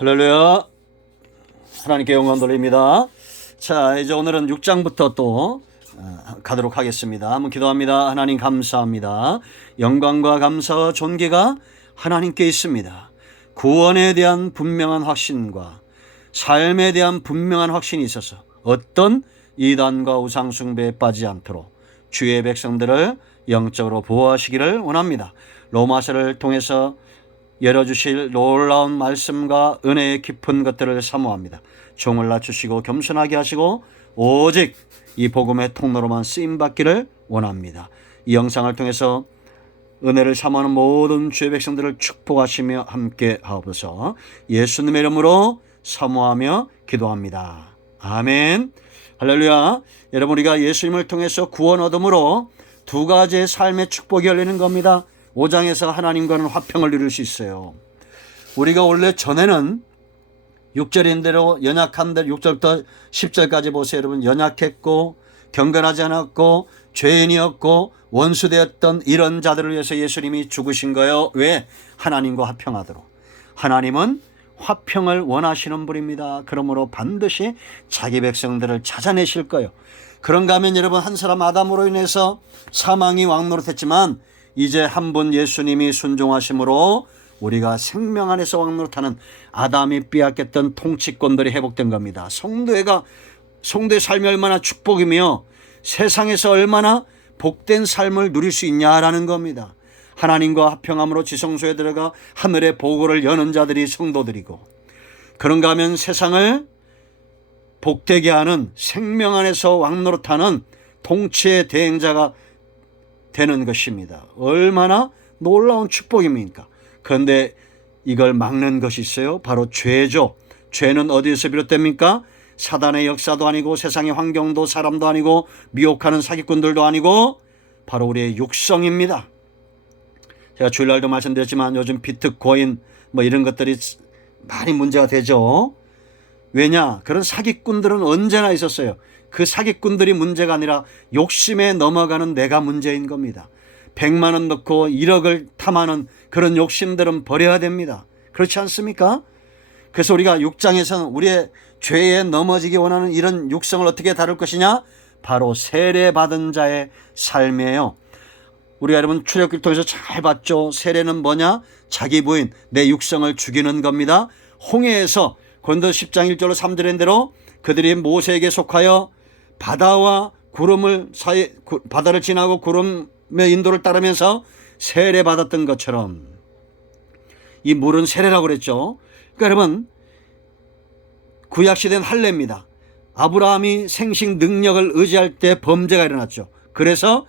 할렐루야. 하나님께 영광 돌립니다. 자, 이제 오늘은 6장부터 또 가도록 하겠습니다. 한번 기도합니다. 하나님 감사합니다. 영광과 감사와 존귀가 하나님께 있습니다. 구원에 대한 분명한 확신과 삶에 대한 분명한 확신이 있어서 어떤 이단과 우상숭배에 빠지지 않도록 주의 백성들을 영적으로 보호하시기를 원합니다. 로마서를 통해서 열어주실 놀라운 말씀과 은혜의 깊은 것들을 사모합니다. 종을 낮추시고 겸손하게 하시고 오직 이 복음의 통로로만 쓰임받기를 원합니다. 이 영상을 통해서 은혜를 사모하는 모든 주의 백성들을 축복하시며 함께 하옵소서. 예수님의 이름으로 사모하며 기도합니다. 아멘. 할렐루야. 여러분, 우리가 예수님을 통해서 구원 얻음으로 두 가지의 삶의 축복이 열리는 겁니다. 5장에서 하나님과는 화평을 이룰 수 있어요. 우리가 원래 전에는 6절인 대로 연약한 대로 6절부터 10절까지 보세요. 여러분, 연약했고 경건하지 않았고 죄인이었고 원수되었던 이런 자들을 위해서 예수님이 죽으신 거예요. 왜? 하나님과 화평하도록. 하나님은 화평을 원하시는 분입니다. 그러므로 반드시 자기 백성들을 찾아내실 거예요. 그런가 하면 여러분, 한 사람 아담으로 인해서 사망이 왕노릇했지만 이제 한 분 예수님이 순종하심으로 우리가 생명 안에서 왕노릇하는 아담이 빼앗겼던 통치권들이 회복된 겁니다. 성도의 삶이 얼마나 축복이며 세상에서 얼마나 복된 삶을 누릴 수 있냐라는 겁니다. 하나님과 화평함으로 지성소에 들어가 하늘의 보고를 여는 자들이 성도들이고, 그런가 하면 세상을 복되게 하는 생명 안에서 왕노릇하는 통치의 대행자가 되는 것입니다. 얼마나 놀라운 축복입니까? 그런데 이걸 막는 것이 있어요. 바로 죄죠. 죄는 어디에서 비롯됩니까? 사단의 역사도 아니고 세상의 환경도 사람도 아니고 미혹하는 사기꾼들도 아니고 바로 우리의 육성입니다. 제가 주일날도 말씀드렸지만 요즘 비트코인 이런 것들이 많이 문제가 되죠. 왜냐? 그런 사기꾼들은 언제나 있었어요. 그 사기꾼들이 문제가 아니라 욕심에 넘어가는 내가 문제인 겁니다. 100만 원 넣고 1억을 탐하는 그런 욕심들은 버려야 됩니다. 그렇지 않습니까? 그래서 우리가 6장에서는 우리의 죄에 넘어지기 원하는 이런 육성을 어떻게 다룰 것이냐? 바로 세례받은 자의 삶이에요. 우리가 여러분 출애굽기를 통해서 잘 봤죠. 세례는 뭐냐? 자기 부인, 내 육성을 죽이는 겁니다. 홍해에서 고린도 10장 1절로 3절인 대로 그들이 모세에게 속하여 바다와 구름을 바다를 지나고 구름의 인도를 따르면서 세례받았던 것처럼, 이 물은 세례라고 그랬죠. 그러니까 여러분, 구약시대는 할례입니다. 아브라함이 생식 능력을 의지할 때 범죄가 일어났죠. 그래서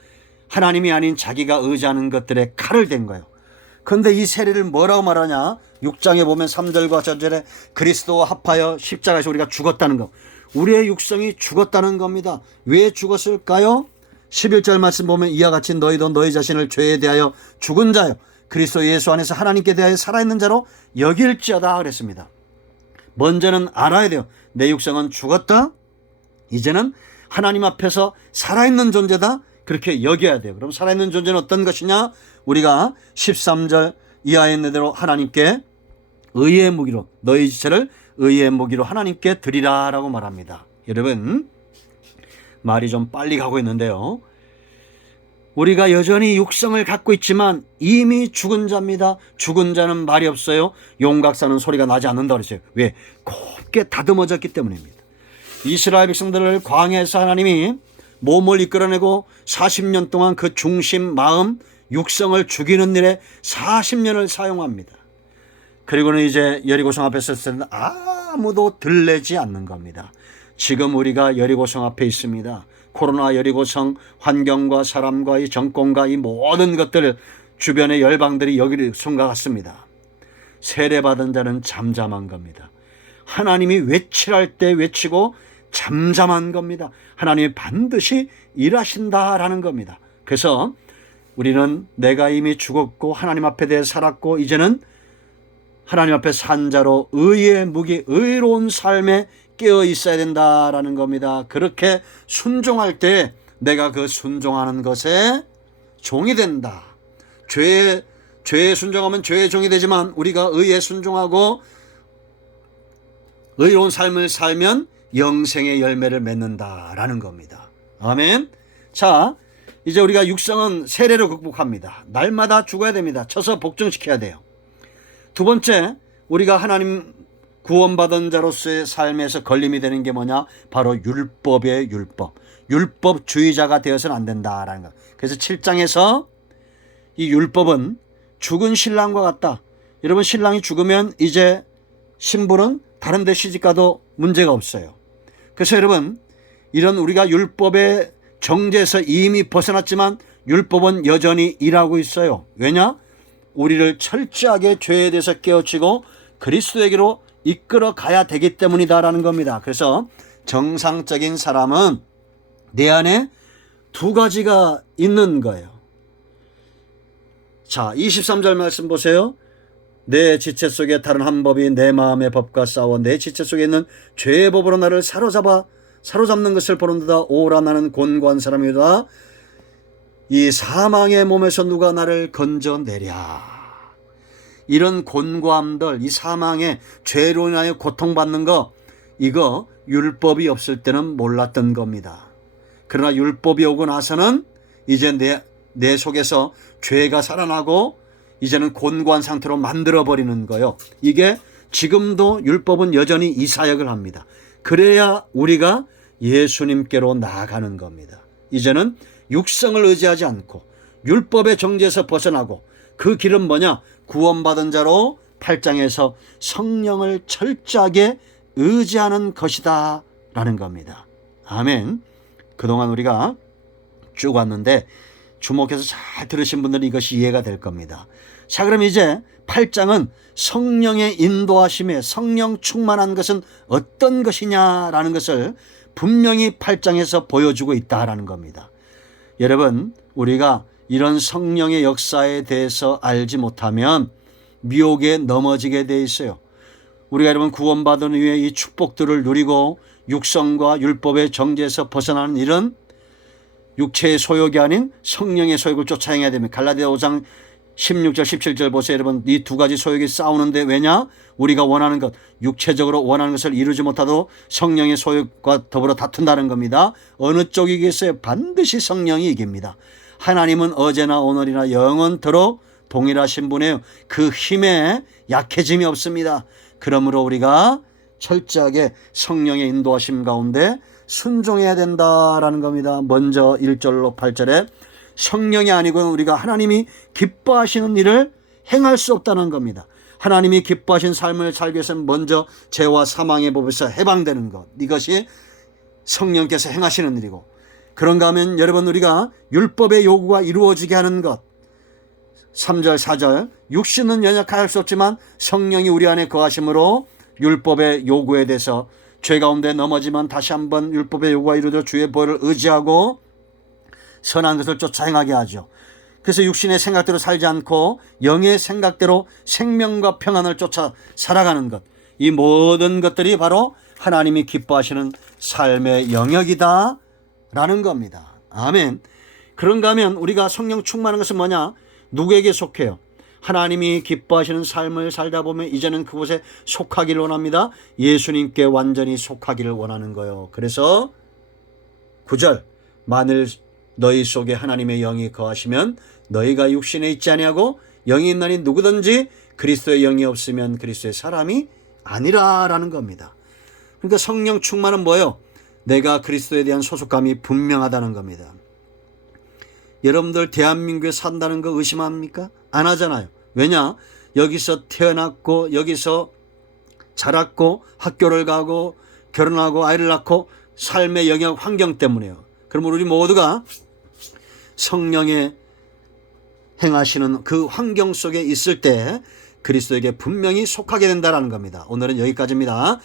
하나님이 아닌 자기가 의지하는 것들에 칼을 댄 거예요. 그런데 이 세례를 뭐라고 말하냐? 6장에 보면 3절과 4절에 그리스도와 합하여 십자가에서 우리가 죽었다는 거. 우리의 육성이 죽었다는 겁니다. 왜 죽었을까요? 11절 말씀 보면 이와 같이 너희도 너희 자신을 죄에 대하여 죽은 자요 그리스도 예수 안에서 하나님께 대하여 살아있는 자로 여길지어다 그랬습니다. 먼저는 알아야 돼요. 내 육성은 죽었다. 이제는 하나님 앞에서 살아있는 존재다. 그렇게 여겨야 돼요. 그럼 살아있는 존재는 어떤 것이냐? 우리가 13절 이하에 있는 대로 하나님께 의의 무기로, 너희 지체를 의의 무기로 하나님께 드리라 라고 말합니다. 여러분, 말이 좀 빨리 가고 있는데요. 우리가 여전히 육성을 갖고 있지만 이미 죽은 자입니다. 죽은 자는 말이 없어요. 용각사는 소리가 나지 않는다 그랬어요. 왜? 곱게 다듬어졌기 때문입니다. 이스라엘 백성들을 광야에서 하나님이 몸을 이끌어내고 40년 동안 그 중심 마음 육성을 죽이는 일에 40년을 사용합니다. 그리고는 이제 여리고성 앞에 섰을 때는 아무도 들레지 않는 겁니다. 지금 우리가 여리고성 앞에 있습니다. 코로나 여리고성, 환경과 사람과 이 정권과 이 모든 것들 주변의 열방들이 여리고성과 같습니다. 세례받은 자는 잠잠한 겁니다. 하나님이 외치랄 때 외치고 잠잠한 겁니다. 하나님이 반드시 일하신다라는 겁니다. 그래서 우리는 내가 이미 죽었고 하나님 앞에 대해 살았고 이제는 하나님 앞에 산 자로 의의 무기, 의로운 삶에 깨어 있어야 된다라는 겁니다. 그렇게 순종할 때 내가 그 순종하는 것에 종이 된다. 죄에 순종하면 죄의 종이 되지만 우리가 의에 순종하고 의로운 삶을 살면 영생의 열매를 맺는다라는 겁니다. 아멘. 자, 이제 우리가 육성은 세례로 극복합니다. 날마다 죽어야 됩니다. 쳐서 복종시켜야 돼요. 두 번째, 우리가 하나님 구원받은 자로서의 삶에서 걸림이 되는 게 뭐냐? 바로 율법의 율법. 율법주의자가 되어서는 안 된다라는 거. 그래서 7장에서 이 율법은 죽은 신랑과 같다. 여러분, 신랑이 죽으면 이제 신부는 다른 데 시집가도 문제가 없어요. 그래서 여러분, 이런 우리가 율법의 정죄에서 이미 벗어났지만 율법은 여전히 일하고 있어요. 왜냐? 우리를 철저하게 죄에 대해서 깨우치고 그리스도에게로 이끌어 가야 되기 때문이다라는 겁니다. 그래서 정상적인 사람은 내 안에 두 가지가 있는 거예요. 자, 23절 말씀 보세요. 내 지체 속에 다른 한 법이 내 마음의 법과 싸워 내 지체 속에 있는 죄의 법으로 나를 사로잡는 것을 보는도다. 오라, 나는 곤고한 사람이다. 이 사망의 몸에서 누가 나를 건져내랴. 이런 곤고함들, 이 사망의 죄로 인하여 고통받는 거, 이거 율법이 없을 때는 몰랐던 겁니다. 그러나 율법이 오고 나서는 이제 내 속에서 죄가 살아나고 이제는 곤고한 상태로 만들어버리는 거예요. 이게 지금도 율법은 여전히 이 사역을 합니다. 그래야 우리가 예수님께로 나아가는 겁니다. 이제는 육성을 의지하지 않고 율법의 정죄에서 벗어나고, 그 길은 뭐냐? 구원받은 자로 8장에서 성령을 철저하게 의지하는 것이다 라는 겁니다. 아멘. 그동안 우리가 쭉 왔는데 주목해서 잘 들으신 분들은 이것이 이해가 될 겁니다. 자, 그럼 이제 8장은 성령의 인도하심에 성령 충만한 것은 어떤 것이냐라는 것을 분명히 8장에서 보여주고 있다라는 겁니다. 여러분, 우리가 이런 성령의 역사에 대해서 알지 못하면 미혹에 넘어지게 돼 있어요. 우리가 여러분 구원받은 후에 이 축복들을 누리고 육성과 율법의 정죄에서 벗어나는 이런 육체의 소욕이 아닌 성령의 소욕을 쫓아 행해야 됩니다. 갈라디아 5장 16절 17절 보세요. 여러분, 이 두 가지 소욕이 싸우는데 왜냐? 우리가 원하는 것, 육체적으로 원하는 것을 이루지 못하도 성령의 소욕과 더불어 다툰다는 겁니다. 어느 쪽이 이기겠어요? 반드시 성령이 이깁니다. 하나님은 어제나 오늘이나 영원토록 동일하신 분이에요. 그 힘에 약해짐이 없습니다. 그러므로 우리가 철저하게 성령의 인도하심 가운데 순종해야 된다라는 겁니다. 먼저 1절로 8절에 성령이 아니고는 우리가 하나님이 기뻐하시는 일을 행할 수 없다는 겁니다. 하나님이 기뻐하신 삶을 살기 위해서는 먼저 죄와 사망의 법에서 해방되는 것, 이것이 성령께서 행하시는 일이고, 그런가 하면 여러분, 우리가 율법의 요구가 이루어지게 하는 것, 3절 4절, 육신은 연약할 수 없지만 성령이 우리 안에 거하심으로 율법의 요구에 대해서 죄 가운데 넘어지면 다시 한번 율법의 요구가 이루어져 주의 보혈을 의지하고 선한 것을 쫓아 행하게 하죠. 그래서 육신의 생각대로 살지 않고 영의 생각대로 생명과 평안을 쫓아 살아가는 것, 이 모든 것들이 바로 하나님이 기뻐하시는 삶의 영역이다 라는 겁니다. 아멘. 그런가 하면 우리가 성령 충만한 것은 뭐냐? 누구에게 속해요? 하나님이 기뻐하시는 삶을 살다 보면 이제는 그곳에 속하기를 원합니다. 예수님께 완전히 속하기를 원하는 거예요. 그래서 9절, 만일 너희 속에 하나님의 영이 거하시면 너희가 육신에 있지 아니하고 영이 있나니 누구든지 그리스도의 영이 없으면 그리스도의 사람이 아니라라는 겁니다. 그러니까 성령 충만은 뭐예요? 내가 그리스도에 대한 소속감이 분명하다는 겁니다. 여러분들 대한민국에 산다는 거 의심합니까? 안 하잖아요. 왜냐? 여기서 태어났고 여기서 자랐고 학교를 가고 결혼하고 아이를 낳고 삶의 영역 환경 때문에요. 그러면 우리 모두가 성령의 행하시는 그 환경 속에 있을 때 그리스도에게 분명히 속하게 된다는 겁니다. 오늘은 여기까지입니다.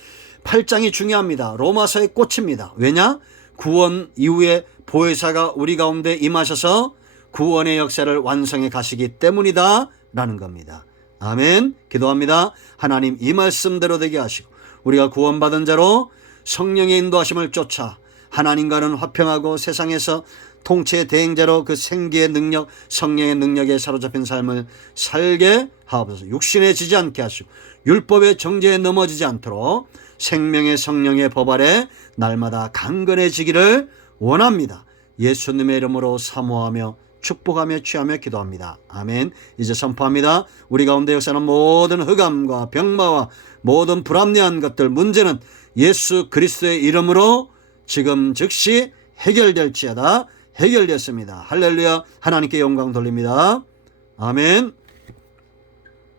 8장이 중요합니다. 로마서의 꽃입니다. 왜냐? 구원 이후에 보혜사가 우리 가운데 임하셔서 구원의 역사를 완성해 가시기 때문이다 라는 겁니다. 아멘. 기도합니다. 하나님, 이 말씀대로 되게 하시고 우리가 구원받은 자로 성령의 인도하심을 쫓아 하나님과는 화평하고 세상에서 통치의 대행자로 그 생기의 능력, 성령의 능력에 사로잡힌 삶을 살게 하옵소서. 육신에 지지 않게 하시고 율법의 정죄에 넘어지지 않도록 생명의 성령의 법 아래 날마다 강건해지기를 원합니다. 예수님의 이름으로 사모하며 축복하며 취하며 기도합니다. 아멘. 이제 선포합니다. 우리 가운데 역사는 모든 흑암과 병마와 모든 불합리한 것들, 문제는 예수 그리스도의 이름으로 지금 즉시 해결될지어다. 해결됐습니다. 할렐루야. 하나님께 영광 돌립니다. 아멘.